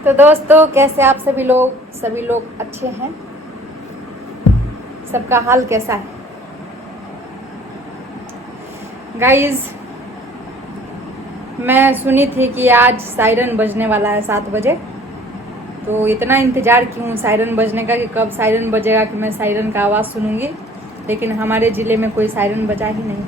तो दोस्तों, कैसे आप सभी लोग अच्छे हैं? सबका हाल कैसा है गाइस? मैं सुनी थी कि आज सायरन बजने वाला है 7 बजे। तो इतना इंतज़ार क्यों सायरन बजने का कि कब सायरन बजेगा कि मैं सायरन का आवाज़ सुनूंगी, लेकिन हमारे ज़िले में कोई सायरन बजा ही नहीं।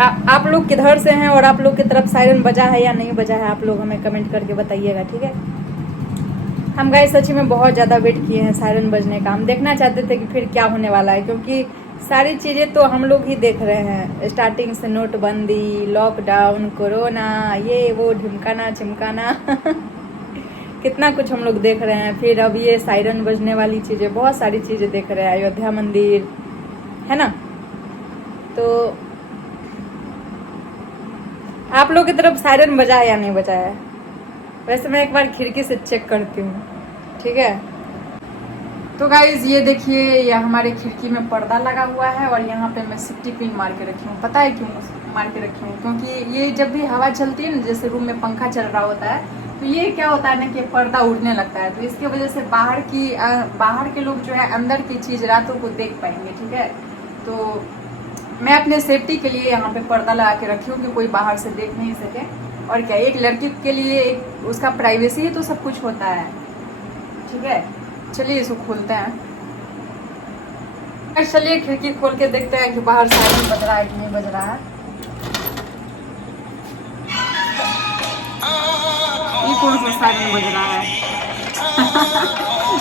आप लोग किधर से हैं और आप लोग की तरफ सायरन बजा है या नहीं बजा है, आप लोग हमें कमेंट करके बताइएगा, ठीक है? हम गाइस सच्ची में बहुत ज़्यादा वेट किए हैं सायरन बजने का। हम देखना चाहते थे कि फिर क्या होने वाला है, क्योंकि सारी चीज़ें तो हम लोग ही देख रहे हैं, स्टार्टिंग से नोटबंदी, लॉकडाउन, कोरोना, ये वो ढिमकाना चिमकाना कितना कुछ हम लोग देख रहे हैं। फिर अब ये सायरन बजने वाली चीज़ें, बहुत सारी चीज़ें देख रहे हैं, अयोध्या मंदिर है ना। तो आप लोग की तरफ सायरन बजा है या नहीं बजा है? वैसे मैं एक बार खिड़की से चेक करती हूँ, ठीक है? तो गाइज ये देखिए, ये हमारे खिड़की में पर्दा लगा हुआ है और यहाँ पे मैं सिफ्टी पिन मार के रखी हूँ। पता है क्यों मार के रखी हूँ? क्योंकि ये जब भी हवा चलती है ना, जैसे रूम में पंखा चल रहा होता है, तो ये क्या होता है ना कि पर्दा उड़ने लगता है। तो इसकी वजह से बाहर के लोग जो है अंदर की चीज़ रातों को देख पाएंगे, ठीक है? तो मैं अपने सेफ्टी के लिए यहाँ पे पर्दा लगा के रखी हूँ कि कोई बाहर से देख नहीं सके। और क्या, एक लड़की के लिए एक उसका प्राइवेसी ही तो सब कुछ होता है, ठीक है? चलिए इसको खोलते हैं। चलिए खिड़की खोल के देखते हैं कि बाहर सायरन बज रहा है कि नहीं बज रहा है। ये कौन सा सायरन बज रहा है?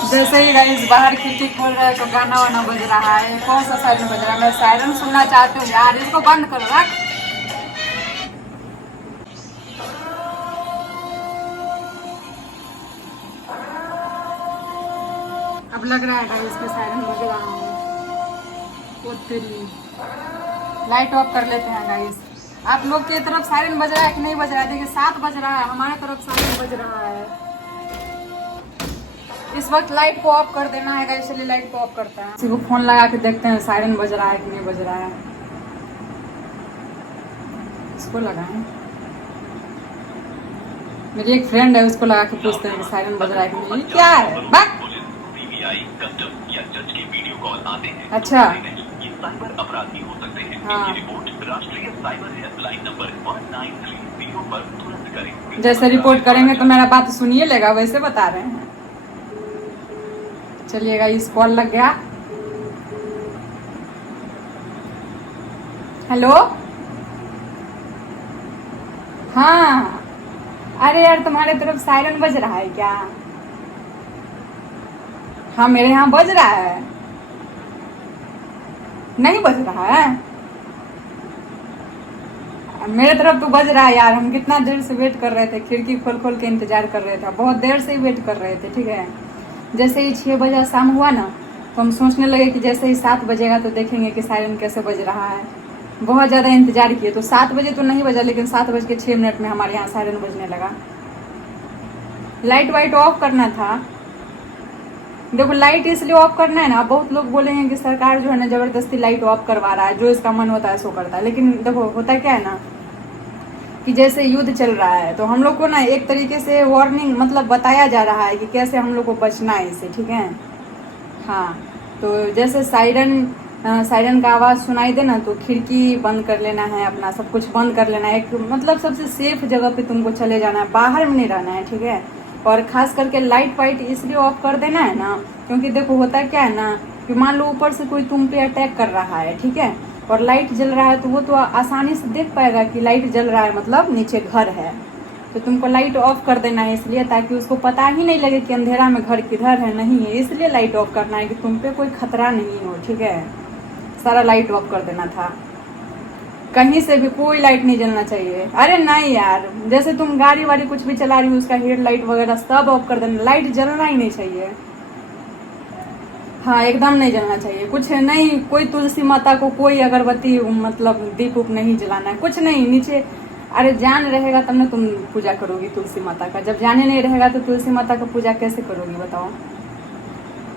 जैसे ही गाइस बाहर खिड़की खोल रहा है तो गाना वाना बज रहा है। कौन सा सायरन बज रहा है? मैं सायरन सुनना चाहती हूँ यार, इसको बंद करो रख। अब लग रहा है गाइस के सायरन बज रहा है। लाइट ऑफ कर लेते हैं गाइस। आप लोग की तरफ सायरन बज रहा है कि नहीं बज रहा है? देखिए 7 बज रहा है, हमारे तरफ सायरन बज रहा है। इस वक्त लाइट को ऑफ कर देना है गाइस। चलिए लाइट को ऑफ करते हैं, किसी को फोन लगा के देखते हैं सायरन बज रहा है कि नहीं बज रहा है। इसको लगाएं, मेरी एक फ्रेंड है, उसको लगा के पूछते हैं कि सायरन बज रहा है कि नहीं। क्या है बात? अच्छा, साइबर अपराधी हो सकते हैं। हाँ। रिपोर्ट राष्ट्रीय साइबर हेल्पलाइन नंबर 1930 पर तुरंत करें। जैसे रिपोर्ट करेंगे तो मेरा बात सुनिए लेगा, वैसे बता रहे हैं। चलिएगा, इस कॉल लग गया। हेलो, हाँ, अरे यार तुम्हारे तरफ सायरन बज रहा है क्या? हाँ मेरे यहाँ बज रहा है। नहीं बज रहा है? मेरे तरफ तो बज रहा है यार। हम कितना देर से वेट कर रहे थे, खिड़की खोल खोल के इंतजार कर रहे थे, बहुत देर से ही वेट कर रहे थे, ठीक है? जैसे ही 6 बजे शाम हुआ ना, तो हम सोचने लगे कि जैसे ही 7 बजेगा तो देखेंगे कि सायरन कैसे बज रहा है। बहुत ज़्यादा इंतजार किए, तो 7 बजे तो नहीं बजा, लेकिन 7:06 में हमारे यहाँ सायरन बजने लगा। लाइट वाइट ऑफ करना था। देखो लाइट इसलिए ऑफ करना है ना, बहुत लोग बोलेंगे कि सरकार जो है ना जबरदस्ती लाइट ऑफ करवा रहा है, जो इसका मन होता है सो करता है। लेकिन देखो होता क्या है ना कि जैसे युद्ध चल रहा है, तो हम लोग को ना एक तरीके से वार्निंग मतलब बताया जा रहा है कि कैसे हम लोग को बचना है इससे, ठीक है? हाँ, तो जैसे सायरन का आवाज़ सुनाई दे ना, तो खिड़की बंद कर लेना है, अपना सब कुछ बंद कर लेना है। एक मतलब सबसे सेफ जगह पे तुमको चले जाना है, बाहर में नहीं रहना है, ठीक है? और खास करके लाइट वाइट इसलिए ऑफ कर देना है ना, क्योंकि देखो होता क्या है ना कि मान लो ऊपर से कोई तुम पे अटैक कर रहा है, ठीक है? और लाइट जल रहा है, तो वो तो आसानी से देख पाएगा कि लाइट जल रहा है, मतलब नीचे घर है। तो तुमको लाइट ऑफ कर देना है इसलिए, ताकि उसको पता ही नहीं लगे कि अंधेरा में घर किधर है, नहीं है। इसलिए लाइट ऑफ करना है कि तुम पे कोई खतरा नहीं हो, ठीक है? सारा लाइट ऑफ कर देना था। कहीं से भी कोई लाइट नहीं जलना चाहिए। अरे नहीं यार, जैसे तुम गाड़ी वाड़ी कुछ भी चला रही हो, उसका हेडलाइट वगैरह सब ऑफ कर देना। लाइट जलना ही नहीं चाहिए। हाँ एकदम नहीं जलना चाहिए, कुछ नहीं। कोई तुलसी माता को कोई अगरबत्ती मतलब दीप उप नहीं जलाना है, कुछ नहीं। नीचे अरे जान रहेगा तब ना तुम पूजा करोगी तुलसी माता का। जब जाने नहीं रहेगा तो तुलसी माता का पूजा कैसे करोगी बताओ?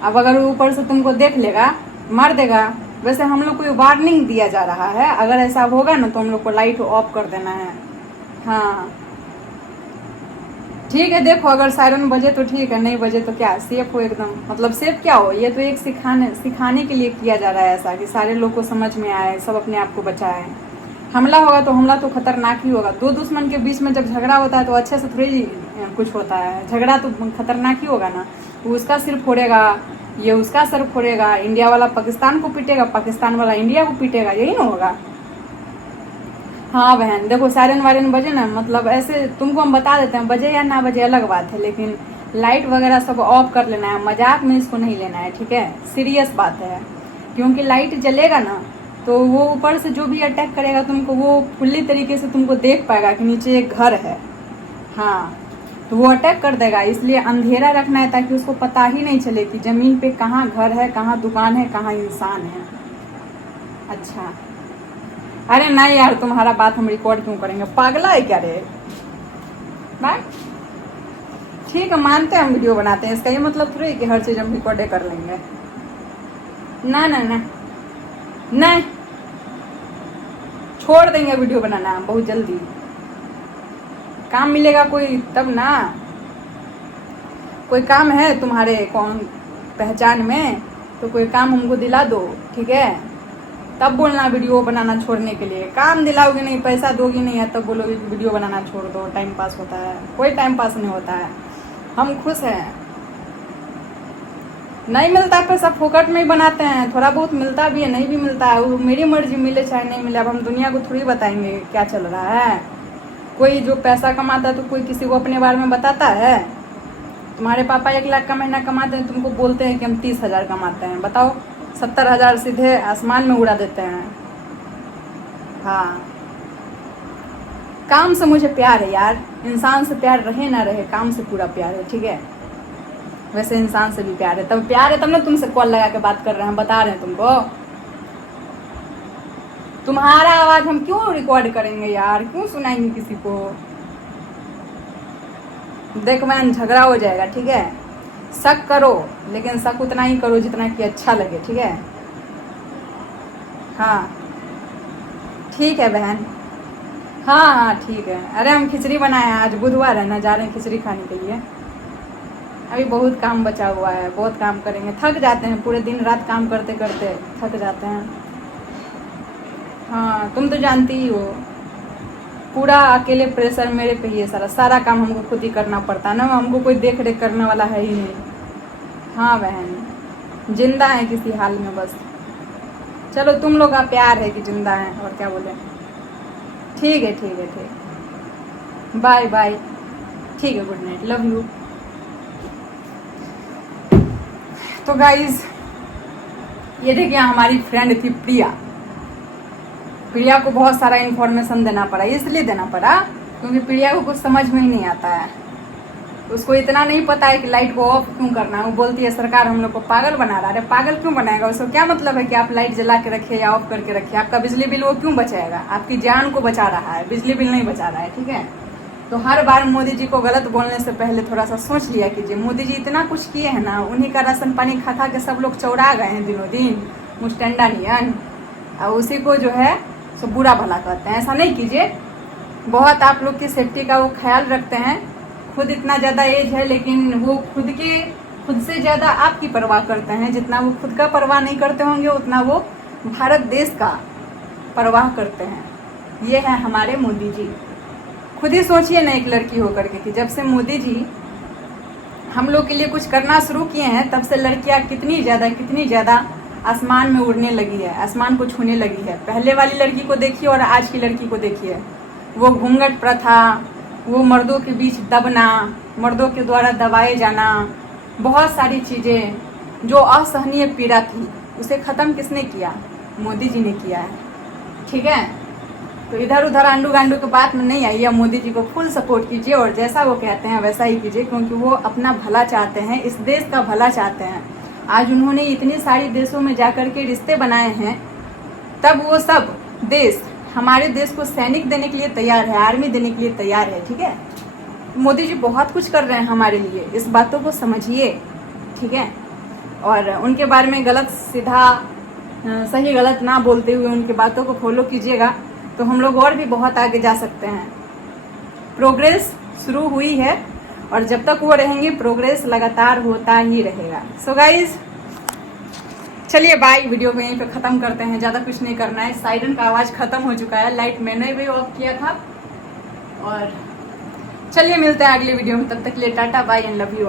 अब अगर ऊपर से तुमको देख लेगा, मार देगा। वैसे हम लोग को वार्निंग दिया जा रहा है, अगर ऐसा होगा ना तो हम लोग को लाइट ऑफ कर देना है। हाँ ठीक है, देखो अगर सायरन बजे तो ठीक है, नहीं बजे तो क्या, सेफ हो एकदम। मतलब सेफ क्या हो, ये तो एक सिखाने के लिए किया जा रहा है ऐसा कि सारे लोग को समझ में आए, सब अपने आप को बचाए। हमला होगा तो हमला तो खतरनाक ही होगा। दो दुश्मन के बीच में जब झगड़ा होता है तो अच्छे से थोड़ी कुछ होता है, झगड़ा तो खतरनाक ही होगा ना। वो उसका सिर फोड़ेगा, ये उसका सर फोड़ेगा, इंडिया वाला पाकिस्तान को पीटेगा, पाकिस्तान वाला इंडिया को पीटेगा, यही ना होगा। हाँ बहन देखो, सायरन वायरन बजे ना, मतलब ऐसे तुमको हम बता देते हैं, बजे या ना बजे अलग बात है, लेकिन लाइट वगैरह सब ऑफ कर लेना है। मजाक में इसको नहीं लेना है, ठीक है, सीरियस बात है। क्योंकि लाइट जलेगा ना तो वो ऊपर से जो भी अटैक करेगा तुमको, वो फुल्ली तरीके से तुमको देख पाएगा कि नीचे एक घर है। हाँ, तो वो अटैक कर देगा। इसलिए अंधेरा रखना है ताकि उसको पता ही नहीं चले कि जमीन पे कहाँ घर है, कहाँ दुकान है, कहाँ इंसान है। अच्छा, अरे नहीं यार, तुम्हारा बात हम रिकॉर्ड क्यों करेंगे, पागला है क्या रे। बात ठीक है, मानते हैं हम वीडियो बनाते हैं, इसका ये मतलब थोड़ी कि हर चीज हम रिकॉर्ड कर लेंगे। ना ना ना नहीं, छोड़ देंगे वीडियो बनाना बहुत जल्दी। काम मिलेगा कोई तब ना, कोई काम है तुम्हारे कौन पहचान में तो कोई काम हमको दिला दो, ठीक है, तब बोलना वीडियो बनाना छोड़ने के लिए। काम दिलाओगे नहीं, पैसा दोगी नहीं है, तब बोलोगे वीडियो बनाना छोड़ दो, टाइम पास होता है। कोई टाइम पास नहीं होता है, हम खुश हैं। नहीं मिलता पैसा, फोकट में ही बनाते हैं। थोड़ा बहुत मिलता भी है, नहीं भी मिलता है, वो मेरी मर्जी, मिले चाहे नहीं मिले। अब हम दुनिया को थोड़ी बताएंगे क्या चल रहा है। कोई जो पैसा कमाता है तो कोई किसी को अपने बारे में बताता है। तुम्हारे पापा 1 लाख का महीना कमाते हैं, तुमको बोलते हैं कि हम 30,000 कमाते हैं। बताओ, 70,000 सीधे आसमान में उड़ा देते हैं। हाँ, काम से मुझे प्यार है यार, इंसान से प्यार रहे ना रहे, काम से पूरा प्यार है, ठीक है। वैसे इंसान से भी प्यार है, तब प्यार है तब ना तुमसे कॉल लगा के बात कर रहे हैं, बता रहे हैं तुमको। तुम्हारा आवाज हम क्यों रिकॉर्ड करेंगे यार, क्यों सुनाएंगे किसी को। देख मैन, झगड़ा हो जाएगा, ठीक है। शक करो, लेकिन शक उतना ही करो जितना कि अच्छा लगे, ठीक है। हाँ ठीक है बहन, हाँ हाँ ठीक है। अरे हम खिचड़ी बनाए हैं, आज बुधवार है ना, जा रहे हैं खिचड़ी खाने के लिए। अभी बहुत काम बचा हुआ है, बहुत काम करेंगे, थक जाते हैं, पूरे दिन रात काम करते करते थक जाते हैं। हाँ तुम तो जानती ही हो, पूरा अकेले प्रेशर मेरे पे ही है, सारा काम हमको खुद ही करना पड़ता है ना, हमको कोई देख रेख करने वाला है ही नहीं। हाँ बहन, जिंदा है किसी हाल में बस। चलो तुम लोग का प्यार है कि जिंदा है, और क्या बोले। ठीक है ठीक है ठीक, बाय बाय, ठीक है, गुड नाइट, लव यू। तो गाइज ये देखिए, हमारी फ्रेंड थी प्रिया। प्रिया को बहुत सारा इन्फॉर्मेशन देना पड़ा, इसलिए देना पड़ा क्योंकि प्रिया को कुछ समझ में ही नहीं आता है। उसको इतना नहीं पता है कि लाइट को ऑफ क्यों करना है। वो बोलती है सरकार हम लोग को पागल बना रहा है। अरे पागल क्यों बनाएगा, उसको क्या मतलब है कि आप लाइट जला के रखिए या ऑफ करके रखिए। आपका बिजली बिल वो क्यों बचाएगा, आपकी जान को बचा रहा है, बिजली बिल नहीं बचा रहा है, ठीक है। तो हर बार मोदी जी को गलत बोलने से पहले थोड़ा सा सोच लिया कीजिए। मोदी जी इतना कुछ किए हैं ना, उन्हीं का राशन पानी खा खा के सब लोग चौड़ा गए हैं दिनों दिन, मुस्टंडा नियन, और उसी को जो है सो बुरा भला कहते हैं। ऐसा नहीं कीजिए, बहुत आप लोग की सेफ्टी का वो ख्याल रखते हैं। खुद इतना ज़्यादा एज है, लेकिन वो खुद से ज़्यादा आपकी परवाह करते हैं। जितना वो खुद का परवाह नहीं करते होंगे, उतना वो भारत देश का परवाह करते हैं। ये है हमारे मोदी जी। खुद ही सोचिए ना, एक लड़की होकर के कि जब से मोदी जी हम लोग के लिए कुछ करना शुरू किए हैं, तब से लड़कियां कितनी ज़्यादा आसमान में उड़ने लगी है, आसमान को छूने लगी है। पहले वाली लड़की को देखिए और आज की लड़की को देखिए। वो घूंघट प्रथा, वो मर्दों के बीच दबना, मर्दों के द्वारा दबाए जाना, बहुत सारी चीज़ें जो असहनीय पीड़ा थी, उसे ख़त्म किसने किया, मोदी जी ने किया है, ठीक है। तो इधर उधर अंडू गांडू की बात में नहीं आइए, मोदी जी को फुल सपोर्ट कीजिए और जैसा वो कहते हैं वैसा ही कीजिए, क्योंकि वो अपना भला चाहते हैं, इस देश का भला चाहते हैं। आज उन्होंने इतने सारे देशों में जाकर के रिश्ते बनाए हैं, तब वो सब देश हमारे देश को सैनिक देने के लिए तैयार है, आर्मी देने के लिए तैयार है, ठीक है। मोदी जी बहुत कुछ कर रहे हैं हमारे लिए, इस बातों को समझिए, ठीक है। और उनके बारे में गलत सीधा सही गलत ना बोलते हुए उनकी बातों को फॉलो कीजिएगा, तो हम लोग और भी बहुत आगे जा सकते हैं। प्रोग्रेस शुरू हुई है और जब तक वो रहेंगी प्रोग्रेस लगातार होता ही रहेगा। सो गाइज चलिए बाय, वीडियो को यहीं पे खत्म करते हैं, ज्यादा कुछ नहीं करना है। साइरन का आवाज खत्म हो चुका है, लाइट मैंने भी ऑफ किया था। और चलिए मिलते हैं अगले वीडियो में, तब तक के लिए tata bye and love you.